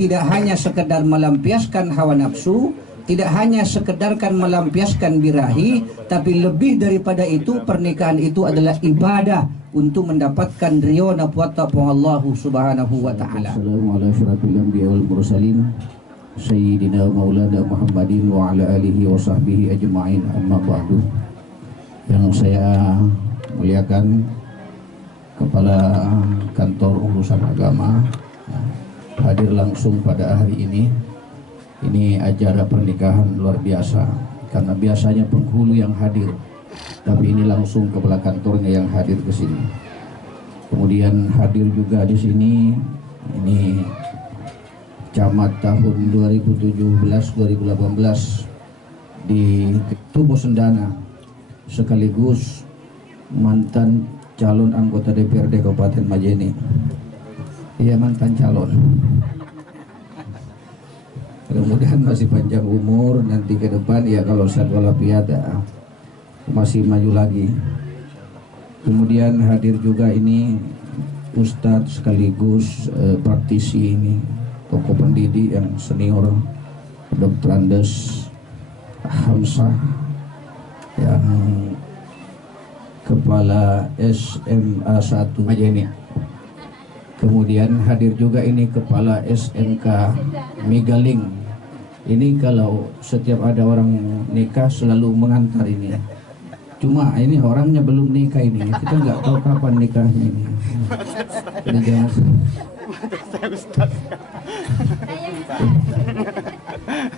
tidak hanya sekedar melampiaskan hawa nafsu, tidak hanya sekedarkan melampiaskan birahi, tapi lebih daripada itu pernikahan itu adalah ibadah untuk mendapatkan ridho dan taqwa Allah Subhanahu wa taala. Assalamualaikum Sayyidina Maulana Muhammadin wa ala alihi wa sahbihi ajma'in, amma ba'du. Yang saya muliakan Kepala Kantor Urusan Agama hadir langsung pada hari ini. Ini acara pernikahan luar biasa, karena biasanya penghulu yang hadir, tapi ini langsung kepala kantornya yang hadir ke sini. Kemudian hadir juga di sini ini camat tahun 2017-2018 di Tubuh Sendana, sekaligus mantan calon anggota DPRD Kabupaten Majene. Iya, mantan calon. Mudah-mudahan masih panjang umur, nanti ke depan ya kalau satu Olimpiade masih maju lagi. Kemudian hadir juga ini Ustadz sekaligus praktisi ini, tokoh pendidik yang senior, Dr. Andes Hamzah yang Kepala SMA 1 Majene. Kemudian hadir juga ini Kepala SMK Migaling. Ini kalau setiap ada orang nikah selalu mengantar ini. Cuma ini orangnya belum nikah ini, kita nggak tahu kapan nikahnya ini.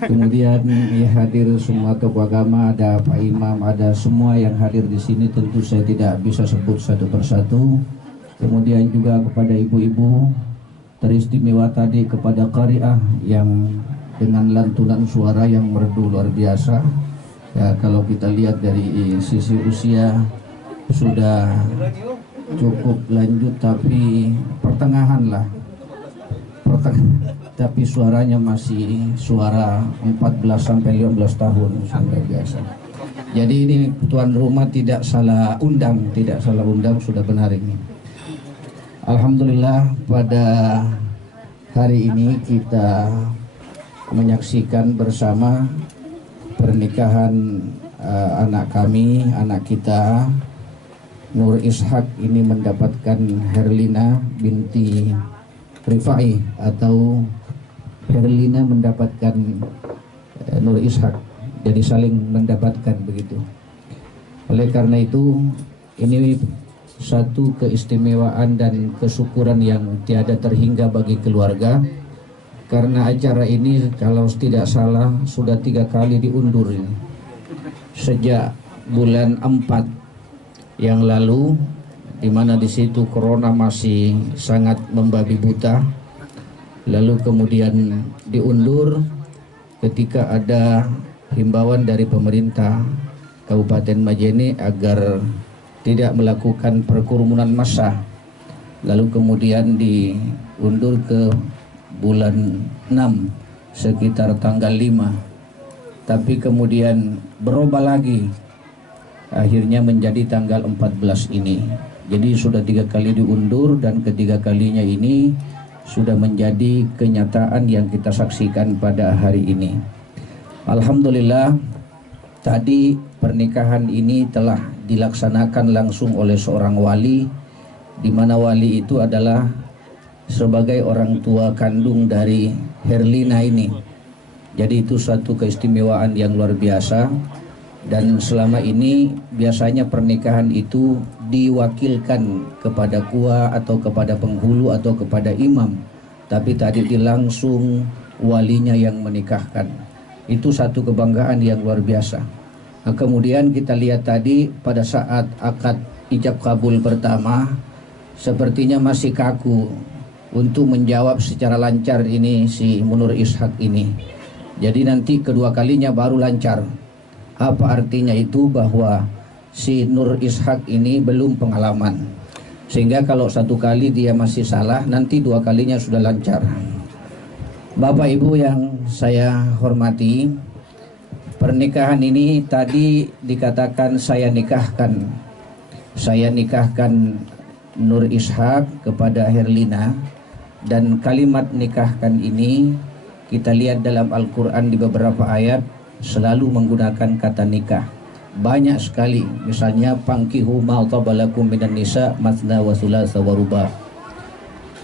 Kemudian ya, hadir semua tokoh agama, ada Pak Imam, ada semua yang hadir di sini. Tentu saya tidak bisa sebut satu persatu. Kemudian juga kepada ibu-ibu teristimewa tadi, kepada qari'ah yang dengan lantunan suara yang merdu luar biasa. Ya, kalau kita lihat dari sisi usia sudah cukup lanjut, tapi pertengahan lah, tapi suaranya masih suara 14-15 tahun, sangat biasa. Jadi ini tuan rumah tidak salah undang, sudah benar ini. Alhamdulillah, pada hari ini kita menyaksikan bersama pernikahan anak kami, anak kita Nur Ishak ini mendapatkan Herlina binti Rifai, atau Herlina mendapatkan Nur Ishak, jadi saling mendapatkan begitu. Oleh karena itu ini satu keistimewaan dan kesyukuran yang tiada terhingga bagi keluarga, karena acara ini kalau tidak salah sudah 3 kali diundur ini. Sejak bulan 4 yang lalu, di mana di situ corona masih sangat membabi buta, lalu kemudian diundur ketika ada himbauan dari pemerintah Kabupaten Majene agar tidak melakukan perkerumunan massa. Lalu kemudian diundur ke bulan 6 sekitar tanggal 5, tapi kemudian berubah lagi, akhirnya menjadi tanggal 14 ini. Jadi sudah 3 kali diundur, dan ketiga kalinya ini sudah menjadi kenyataan yang kita saksikan pada hari ini. Alhamdulillah, tadi pernikahan ini telah dilaksanakan langsung oleh seorang wali, di mana wali itu adalah sebagai orang tua kandung dari Herlina ini. Jadi itu suatu keistimewaan yang luar biasa. Dan selama ini biasanya pernikahan itu diwakilkan kepada kua atau kepada penghulu atau kepada imam, tapi tadi langsung walinya yang menikahkan. Itu satu kebanggaan yang luar biasa. Nah, kemudian kita lihat tadi pada saat akad ijab kabul pertama, sepertinya masih kaku untuk menjawab secara lancar ini si Nur Ishak ini. Jadi nanti kedua kalinya baru lancar. Apa artinya itu? Bahwa si Nur Ishak ini belum pengalaman, sehingga kalau 1 kali dia masih salah, nanti 2 kalinya sudah lancar. Bapak Ibu yang saya hormati, pernikahan ini tadi dikatakan saya nikahkan Nur Ishak kepada Herlina. Dan kalimat nikahkan ini kita lihat dalam Al-Quran di beberapa ayat selalu menggunakan kata nikah. Banyak sekali, misalnya fankihu ma taba lakum minan nisa matsna wa thulatsa wa ruba'.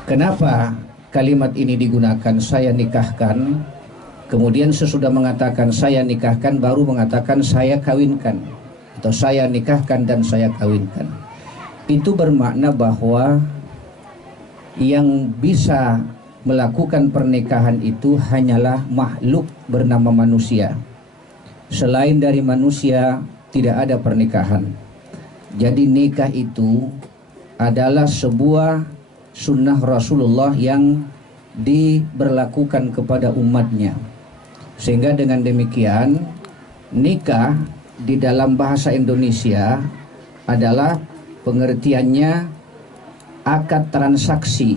Kenapa kalimat ini digunakan, saya nikahkan, kemudian sesudah mengatakan saya nikahkan baru mengatakan saya kawinkan, atau saya nikahkan dan saya kawinkan. Itu bermakna bahwa yang bisa melakukan pernikahan itu hanyalah makhluk bernama manusia. Selain dari manusia tidak ada pernikahan. Jadi nikah itu adalah sebuah sunnah Rasulullah yang diberlakukan kepada umatnya. Sehingga dengan demikian nikah di dalam bahasa Indonesia adalah pengertiannya akad transaksi,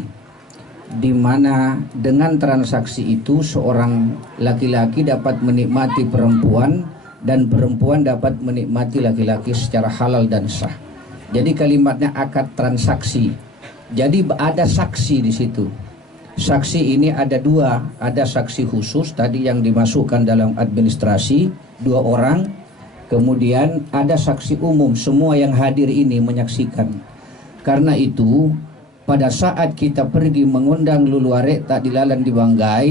di mana dengan transaksi itu seorang laki-laki dapat menikmati perempuan dan perempuan dapat menikmati laki-laki secara halal dan sah. Jadi kalimatnya akad transaksi. Jadi ada saksi di situ. Saksi ini ada dua, ada saksi khusus tadi yang dimasukkan dalam administrasi 2 orang, kemudian ada saksi umum, semua yang hadir ini menyaksikan. Karena itu pada saat kita pergi mengundang Luluarek tak dilalan di Banggai,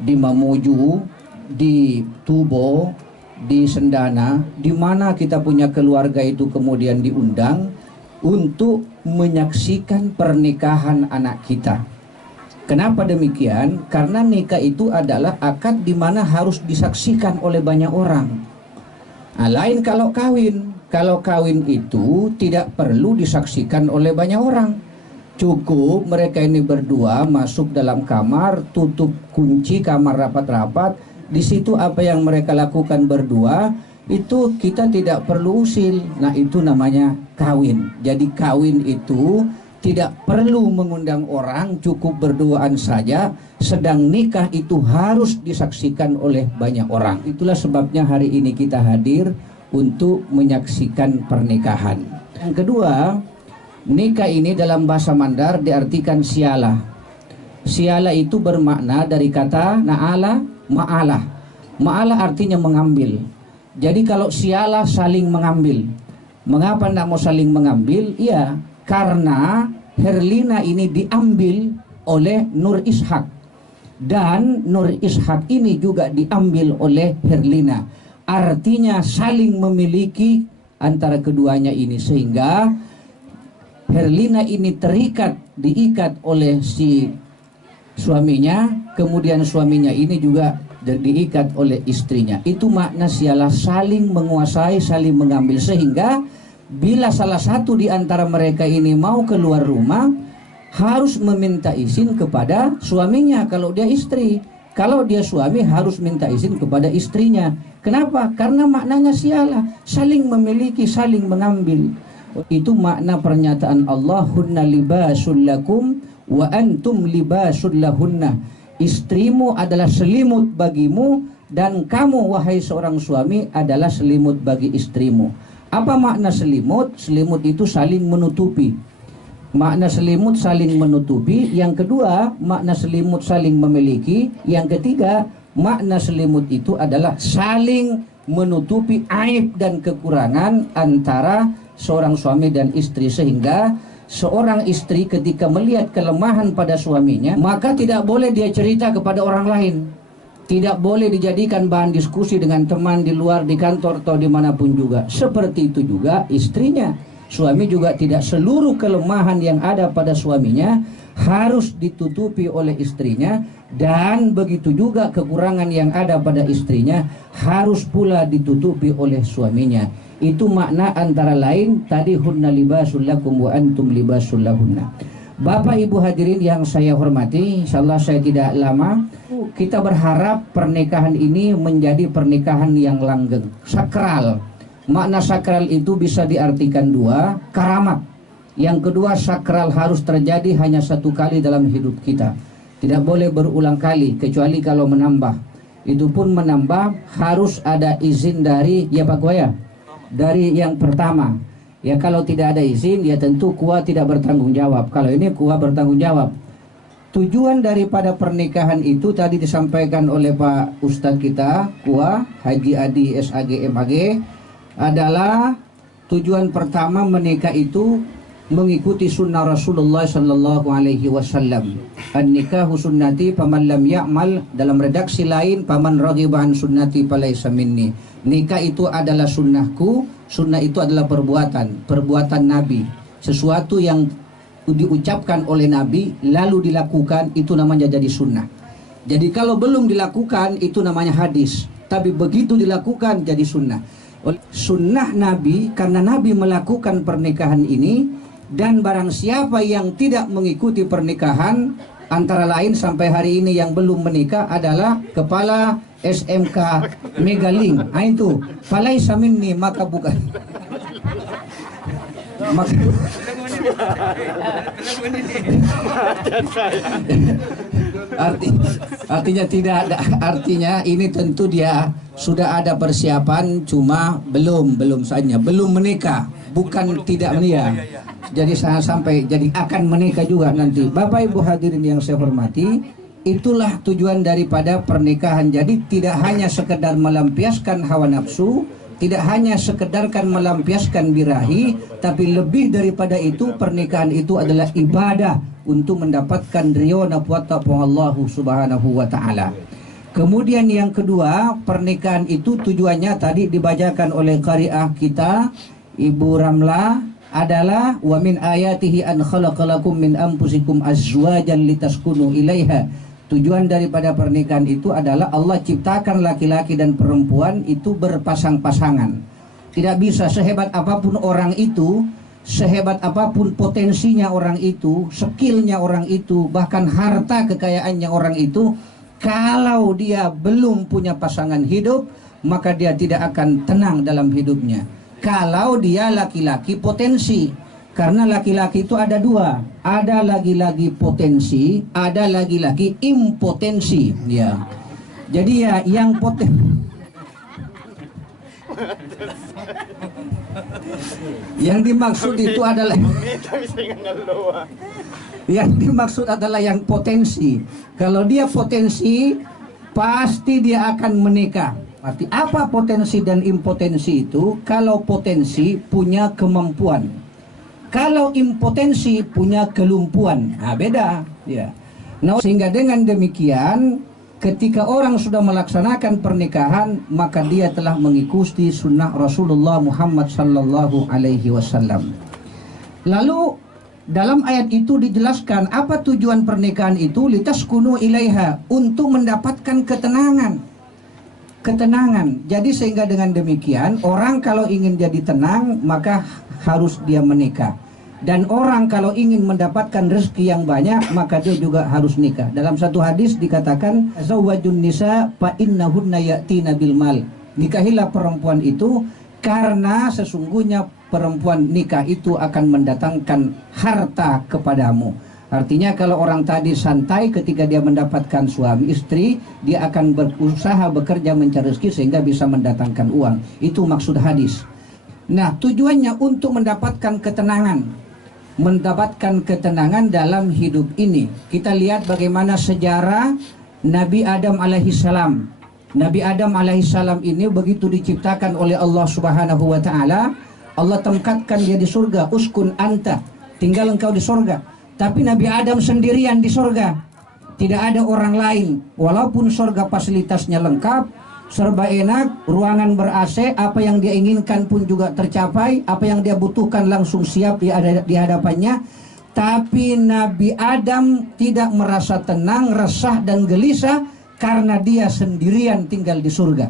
di Mamuju, di Tubo, di Sendana, di mana kita punya keluarga itu kemudian diundang untuk menyaksikan pernikahan anak kita. Kenapa demikian? Karena nikah itu adalah akad di mana harus disaksikan oleh banyak orang. Nah, lain kalau kawin. Kalau kawin itu tidak perlu disaksikan oleh banyak orang. Cukup mereka ini berdua masuk dalam kamar, tutup kunci kamar rapat-rapat. Di situ apa yang mereka lakukan berdua itu kita tidak perlu usil. Nah, itu namanya kawin. Jadi kawin itu tidak perlu mengundang orang, cukup berduaan saja. Sedang nikah itu harus disaksikan oleh banyak orang. Itulah sebabnya hari ini kita hadir untuk menyaksikan pernikahan. Yang kedua, nikah ini dalam bahasa Mandar diartikan sialah. Sialah itu bermakna dari kata na'ala, ma'alah. Ma'alah artinya mengambil. Jadi kalau sialah saling mengambil. Mengapa tidak mau saling mengambil? Iya, karena Herlina ini diambil oleh Nur Ishak. Dan Nur Ishak ini juga diambil oleh Herlina. Artinya saling memiliki antara keduanya ini. Sehingga Herlina ini diikat oleh si suaminya. Kemudian suaminya ini juga diikat oleh istrinya. Itu makna sialah saling menguasai, saling mengambil. Sehingga bila salah satu di antara mereka ini mau keluar rumah, harus meminta izin kepada suaminya kalau dia istri. Kalau dia suami harus minta izin kepada istrinya. Kenapa? Karena maknanya sialah, saling memiliki, saling mengambil. Itu makna pernyataan Allah, hunna libasul lakum wa antum libasul lahunna. Istrimu adalah selimut bagimu dan kamu wahai seorang suami adalah selimut bagi istrimu. Apa makna selimut? Selimut itu saling menutupi. Makna selimut saling menutupi. Yang kedua, makna selimut saling memiliki. Yang ketiga, makna selimut itu adalah saling menutupi aib dan kekurangan antara seorang suami dan istri. Sehingga seorang istri ketika melihat kelemahan pada suaminya, maka tidak boleh dia cerita kepada orang lain. Tidak boleh dijadikan bahan diskusi dengan teman di luar, di kantor atau dimanapun juga. Seperti itu juga istrinya. Suami juga tidak seluruh kelemahan yang ada pada suaminya harus ditutupi oleh istrinya. Dan begitu juga kekurangan yang ada pada istrinya harus pula ditutupi oleh suaminya. Itu makna antara lain tadi hunna libasul lakum wa antum libasul lahunna. Bapak Ibu hadirin yang saya hormati, insyaallah saya tidak lama. Kita berharap pernikahan ini menjadi pernikahan yang langgeng, sakral. Makna sakral itu bisa diartikan dua, karamat. Yang kedua, sakral harus terjadi hanya satu kali dalam hidup kita. Tidak boleh berulang kali, kecuali kalau menambah. Itu pun menambah harus ada izin dari, ya Pak Kuaya, dari yang pertama. Ya kalau tidak ada izin, ya tentu kuah tidak bertanggung jawab. Kalau ini kuah bertanggung jawab. tujuan daripada pernikahan itu tadi disampaikan oleh Pak Ustadz kita, Kua Haji Adi SAG MAG, adalah tujuan pertama menikah itu mengikuti sunnah Rasulullah Sallallahu Alaihi Wasallam. An-nikahu sunnati paman lam ya'mal, dalam redaksi lain paman raghiba an sunnati falaysa minni. Nikah itu adalah sunnahku, sunnah itu adalah perbuatan Nabi. Sesuatu yang diucapkan oleh Nabi lalu dilakukan, itu namanya jadi sunnah. Jadi kalau belum dilakukan itu namanya hadis, tapi begitu dilakukan jadi sunnah. Sunnah Nabi, karena Nabi melakukan pernikahan ini, dan barang siapa yang tidak mengikuti pernikahan, antara lain sampai hari ini yang belum menikah adalah kepala SMK Megaling. Nah itu, falaysa minni, maka bukan. Artinya tidak ada, artinya ini tentu dia sudah ada persiapan, cuma belum saja, belum menikah, bukan tidak menikah. Jadi sampai jadi akan menikah juga nanti. Bapak Ibu hadirin yang saya hormati, itulah tujuan daripada pernikahan. Jadi tidak hanya sekedar melampiaskan hawa nafsu, tidak hanya sekedarkan melampiaskan birahi, tapi lebih daripada itu, pernikahan itu adalah ibadah untuk mendapatkan ridho Allah Subhanahu wa taala. Kemudian yang kedua, pernikahan itu tujuannya tadi dibacakan oleh qari'ah kita Ibu Ramla, adalah wa min ayatihi an khalaqalakum min anfusikum azwajan litaskunu ilaiha. Tujuan daripada pernikahan itu adalah Allah ciptakan laki-laki dan perempuan itu berpasang-pasangan. Tidak bisa sehebat apapun orang itu, sehebat apapun potensinya orang itu, skillnya orang itu, bahkan harta kekayaannya orang itu, kalau dia belum punya pasangan hidup, maka dia tidak akan tenang dalam hidupnya. Kalau dia laki-laki potensi, karena laki-laki itu ada dua, ada laki-laki potensi, ada laki-laki impotensi, ya. Jadi ya yang yang dimaksud itu adalah yang potensi. Kalau dia potensi, pasti dia akan menikah. Arti apa potensi dan impotensi itu? Kalau potensi punya kemampuan, kalau impotensi punya kelumpuan, nah beda, ya. Nah, sehingga dengan demikian, ketika orang sudah melaksanakan pernikahan, maka dia telah mengikuti sunnah Rasulullah Muhammad Sallallahu Alaihi Wasallam. Lalu dalam ayat itu dijelaskan apa tujuan pernikahan itu, litaskunu ilaiha, untuk mendapatkan ketenangan. Jadi sehingga dengan demikian orang kalau ingin jadi tenang maka harus dia menikah, dan orang kalau ingin mendapatkan rezeki yang banyak maka dia juga harus nikah. Dalam satu hadis dikatakan zawwajun nisa fa innahunna ya'tina bil mal, nikahilah perempuan itu karena sesungguhnya perempuan nikah itu akan mendatangkan harta kepadamu. Artinya kalau orang tadi santai ketika dia mendapatkan suami istri, dia akan berusaha bekerja mencari rezeki sehingga bisa mendatangkan uang. Itu maksud hadis. Nah, tujuannya untuk mendapatkan ketenangan dalam hidup ini. Kita lihat bagaimana sejarah Nabi Adam alaihissalam. Nabi Adam alaihissalam ini begitu diciptakan oleh Allah Subhanahu wa taala, Allah tempatkan dia di surga, uskun anta, tinggal engkau di surga. Tapi Nabi Adam sendirian di surga, tidak ada orang lain. Walaupun surga fasilitasnya lengkap, serba enak, ruangan ber-AC, apa yang dia inginkan pun juga tercapai, apa yang dia butuhkan langsung siap di hadapannya. Tapi Nabi Adam tidak merasa tenang, resah dan gelisah karena dia sendirian tinggal di surga.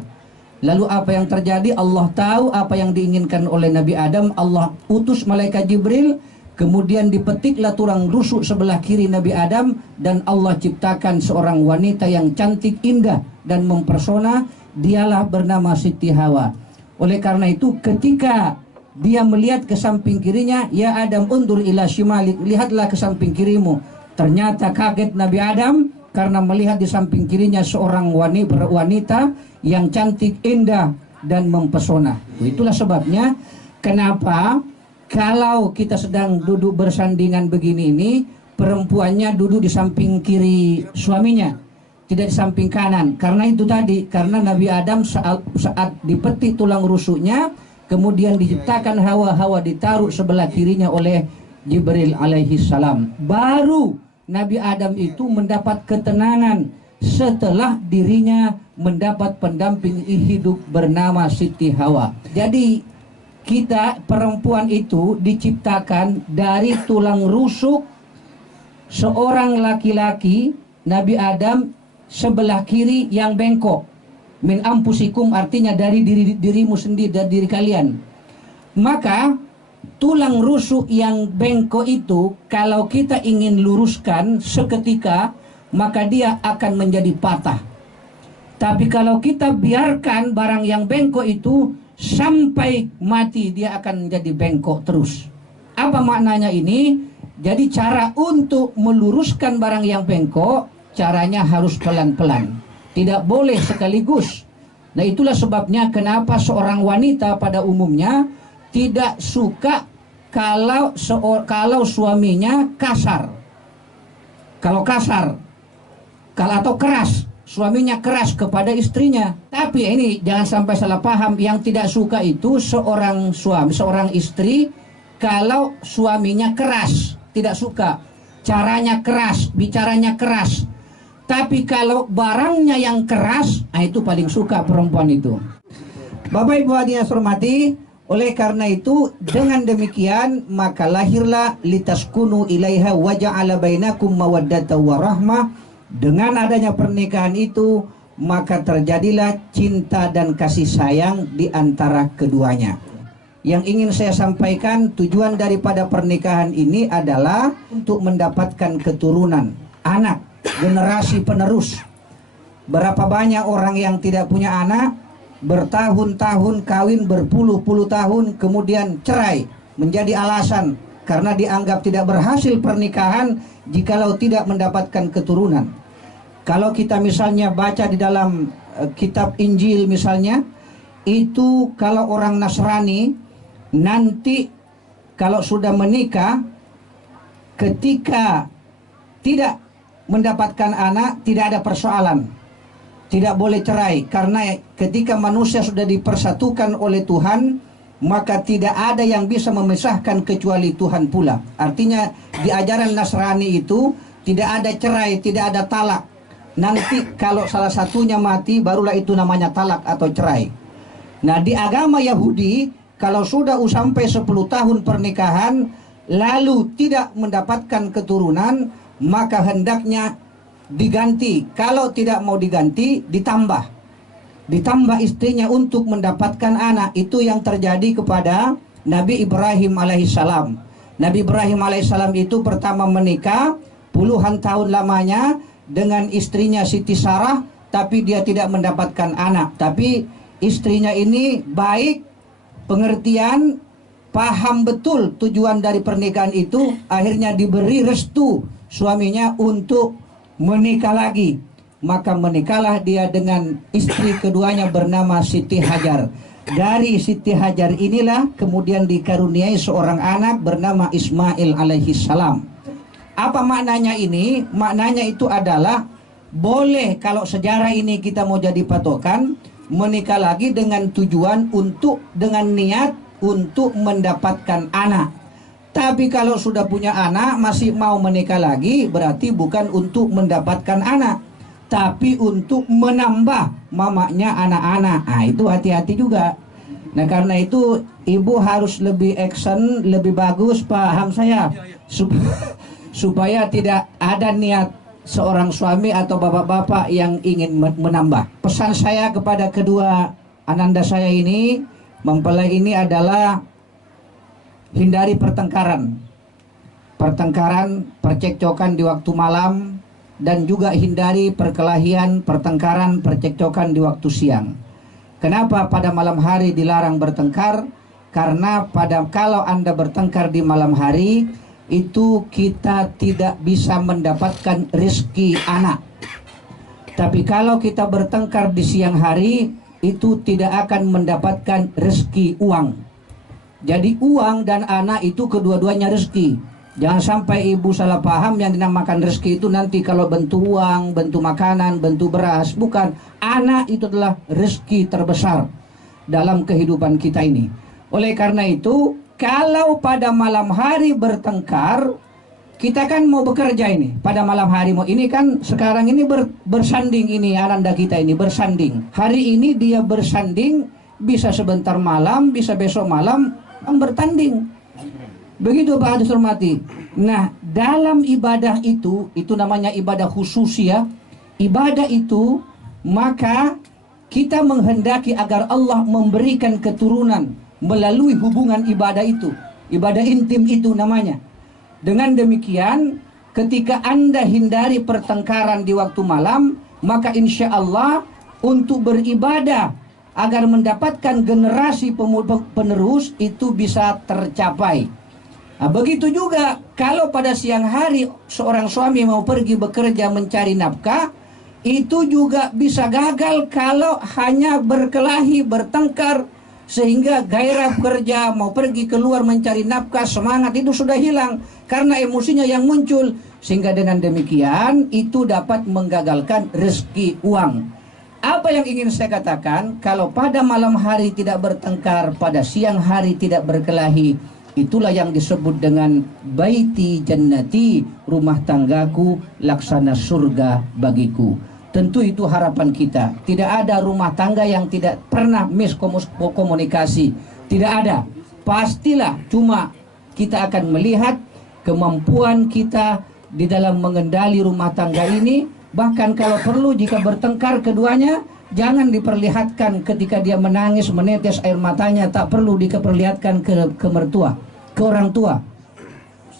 Lalu apa yang terjadi? Allah tahu apa yang diinginkan oleh Nabi Adam. Allah utus malaikat Jibril, kemudian dipetiklah tulang rusuk sebelah kiri Nabi Adam, dan Allah ciptakan seorang wanita yang cantik, indah dan mempersona. Dialah bernama Siti Hawa. Oleh karena itu ketika dia melihat ke samping kirinya, ya Adam undur ila shimalik, lihatlah ke samping kirimu. Ternyata kaget Nabi Adam karena melihat di samping kirinya seorang wanita yang cantik, indah dan mempesona. Itulah sebabnya kenapa kalau kita sedang duduk bersandingan begini ini, perempuannya duduk di samping kiri suaminya, tidak di samping kanan. Karena itu tadi, karena Nabi Adam saat dipetik tulang rusuknya, kemudian diciptakan Hawa ditaruh sebelah kirinya oleh Jibril alaihi salam. Baru Nabi Adam itu mendapat ketenangan setelah dirinya mendapat pendamping hidup bernama Siti Hawa. Jadi kita perempuan itu diciptakan dari tulang rusuk seorang laki-laki, Nabi Adam, sebelah kiri yang bengkok. Min ampusikum artinya dari dirimu sendiri, dari diri kalian. Maka tulang rusuk yang bengkok itu kalau kita ingin luruskan seketika, maka dia akan menjadi patah. Tapi kalau kita biarkan barang yang bengkok itu sampai mati, dia akan menjadi bengkok terus. Apa maknanya ini? Jadi cara untuk meluruskan barang yang bengkok, caranya harus pelan-pelan, tidak boleh sekaligus. Nah, itulah sebabnya kenapa seorang wanita pada umumnya tidak suka kalau suaminya kasar. Kalau kasar, atau keras, suaminya keras kepada istrinya. Tapi ini jangan sampai salah paham, yang tidak suka itu seorang suami, seorang istri kalau suaminya keras, tidak suka. Caranya keras, bicaranya keras. Tapi kalau barangnya yang keras, itu paling suka perempuan itu. Bapak Ibu hadirin hormati, oleh karena itu dengan demikian maka lahirlah litaskunu ilaiha wa ja'ala bainakum mawaddatan wa rahmah. Dengan adanya pernikahan itu maka terjadilah cinta dan kasih sayang di antara keduanya. Yang ingin saya sampaikan, tujuan daripada pernikahan ini adalah untuk mendapatkan keturunan, anak, generasi penerus. Berapa banyak orang yang tidak punya anak, bertahun-tahun kawin, berpuluh-puluh tahun, kemudian cerai, menjadi alasan karena dianggap tidak berhasil pernikahan jikalau tidak mendapatkan keturunan. Kalau kita misalnya baca di dalam kitab Injil misalnya, itu kalau orang Nasrani nanti kalau sudah menikah, ketika tidak mendapatkan anak tidak ada persoalan, tidak boleh cerai, karena ketika manusia sudah dipersatukan oleh Tuhan maka tidak ada yang bisa memisahkan kecuali Tuhan pula. Artinya di ajaran Nasrani itu tidak ada cerai, tidak ada talak. Nanti kalau salah satunya mati barulah itu namanya talak atau cerai. Nah, di agama Yahudi kalau sudah sampai 10 tahun pernikahan lalu tidak mendapatkan keturunan, maka hendaknya diganti. Kalau tidak mau diganti, ditambah istrinya untuk mendapatkan anak. Itu yang terjadi kepada Nabi Ibrahim alaihissalam. Nabi Ibrahim alaihissalam itu pertama menikah puluhan tahun lamanya dengan istrinya Siti Sarah, tapi dia tidak mendapatkan anak. Tapi istrinya ini baik, pengertian, paham betul tujuan dari pernikahan itu, akhirnya diberi restu suaminya untuk menikah lagi. Maka menikahlah dia dengan istri keduanya bernama Siti Hajar. Dari Siti Hajar inilah kemudian dikaruniai seorang anak bernama Ismail alaihi salam. Apa maknanya ini? Maknanya itu adalah boleh kalau sejarah ini kita mau jadi patokan, menikah lagi dengan tujuan dengan niat untuk mendapatkan anak. Tapi kalau sudah punya anak masih mau menikah lagi, berarti bukan untuk mendapatkan anak, tapi untuk menambah mamanya anak-anak. Nah, itu hati-hati juga. Nah, karena itu ibu harus lebih action, lebih bagus, paham saya, supaya tidak ada niat seorang suami atau bapak-bapak yang ingin menambah. Pesan saya kepada kedua ananda saya ini, mempelai ini adalah hindari pertengkaran, percekcokan di waktu malam, dan juga hindari perkelahian, pertengkaran, percekcokan di waktu siang. Kenapa pada malam hari dilarang bertengkar? Karena kalau Anda bertengkar di malam hari, itu kita tidak bisa mendapatkan rezeki anak. Tapi kalau kita bertengkar di siang hari, itu tidak akan mendapatkan rezeki uang. Jadi uang dan anak itu kedua-duanya rezeki. Jangan sampai ibu salah paham yang dinamakan rezeki itu nanti kalau bentuk uang, bentuk makanan, bentuk beras. Bukan, anak itu adalah rezeki terbesar dalam kehidupan kita ini. Oleh karena itu, kalau pada malam hari bertengkar, kita kan mau bekerja ini. Pada malam hari mau ini kan sekarang ini bersanding ini ananda kita ini bersanding. Hari ini dia bersanding, bisa sebentar malam, bisa besok malam bertanding. Begitu Pak Hadis hormati. Nah, dalam ibadah itu namanya ibadah khusus ya. Ibadah itu, maka kita menghendaki agar Allah memberikan keturunan melalui hubungan ibadah itu. Ibadah intim itu namanya. Dengan demikian, ketika Anda hindari pertengkaran di waktu malam, maka insya Allah untuk beribadah agar mendapatkan generasi penerus itu bisa tercapai. Nah, begitu juga kalau pada siang hari seorang suami mau pergi bekerja mencari nafkah, itu juga bisa gagal kalau hanya berkelahi, bertengkar, sehingga gairah kerja mau pergi keluar mencari nafkah, semangat itu sudah hilang karena emosinya yang muncul, sehingga dengan demikian itu dapat menggagalkan rezeki uang. Apa yang ingin saya katakan, kalau pada malam hari tidak bertengkar, pada siang hari tidak berkelahi, itulah yang disebut dengan baiti jannati, rumah tanggaku laksana surga bagiku. Tentu itu harapan kita. Tidak ada rumah tangga yang tidak pernah miskomunikasi. Tidak ada. Pastilah, cuma kita akan melihat kemampuan kita di dalam mengendali rumah tangga ini. Bahkan kalau perlu jika bertengkar keduanya, jangan diperlihatkan ketika dia menangis, menetes air matanya. Tak perlu diperlihatkan ke mertua, ke orang tua.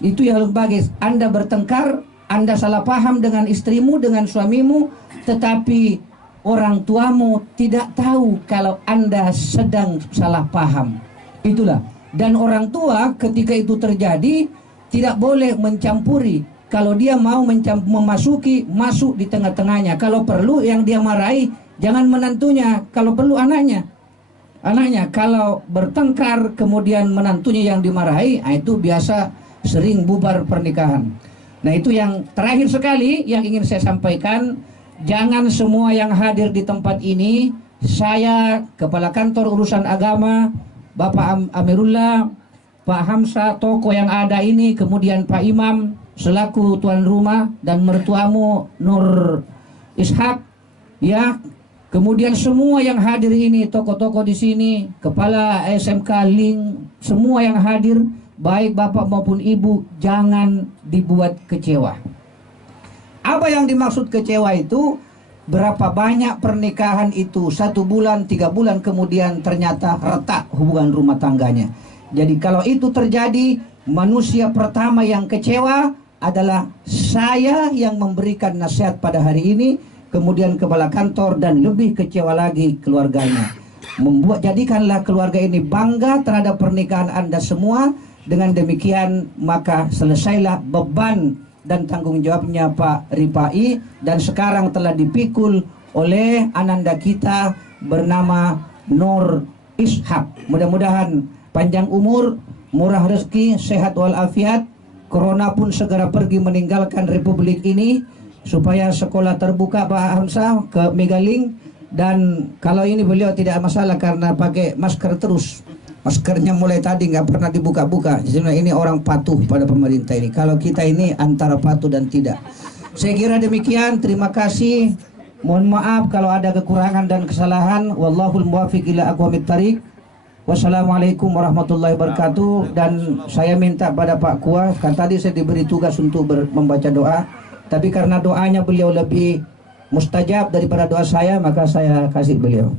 Itu yang lebih bagus. Anda bertengkar, Anda salah paham dengan istrimu, dengan suamimu, tetapi orang tuamu tidak tahu kalau Anda sedang salah paham. Itulah. Dan orang tua ketika itu terjadi tidak boleh mencampuri. Kalau dia mau masuk di tengah-tengahnya. Kalau perlu yang dia marahi jangan menantunya, kalau perlu anaknya. Kalau bertengkar kemudian menantunya yang dimarahi, itu biasa sering bubar pernikahan. Nah, itu yang terakhir sekali yang ingin saya sampaikan. Jangan semua yang hadir di tempat ini, saya Kepala Kantor Urusan Agama, Bapak Amirullah, Pak Hamzah, tokoh yang ada ini, kemudian Pak Imam selaku tuan rumah, dan mertuamu Nur Ishak, ya. Kemudian semua yang hadir ini, tokoh-tokoh di sini, Kepala SMK Link, semua yang hadir, baik bapak maupun ibu, jangan dibuat kecewa. Apa yang dimaksud kecewa itu? Berapa banyak pernikahan itu 1 bulan, 3 bulan kemudian ternyata retak hubungan rumah tangganya. Jadi kalau itu terjadi, manusia pertama yang kecewa adalah saya yang memberikan nasihat pada hari ini, kemudian kepala kantor, dan lebih kecewa lagi keluarganya. Jadikanlah keluarga ini bangga terhadap pernikahan Anda semua. Dengan demikian maka selesailah beban dan tanggung jawabnya Pak Ripai, dan sekarang telah dipikul oleh ananda kita bernama Nur Ishak. Mudah-mudahan panjang umur, murah rezeki, sehat walafiat, corona pun segera pergi meninggalkan republik ini, supaya sekolah terbuka Pak Hamzah ke Megaling. Dan kalau ini beliau tidak masalah karena pakai masker terus, maskernya mulai tadi nggak pernah dibuka-buka. Sebenarnya ini orang patuh pada pemerintah ini. Kalau kita ini antara patuh dan tidak. Saya kira demikian. Terima kasih. Mohon maaf kalau ada kekurangan dan kesalahan. Wallahul muwaffiq ila aqwamit thariq. Wassalamualaikum warahmatullahi wabarakatuh. Dan saya minta pada Pak Kua, kan tadi saya diberi tugas untuk membaca doa, tapi karena doanya beliau lebih mustajab daripada doa saya, maka saya kasih beliau.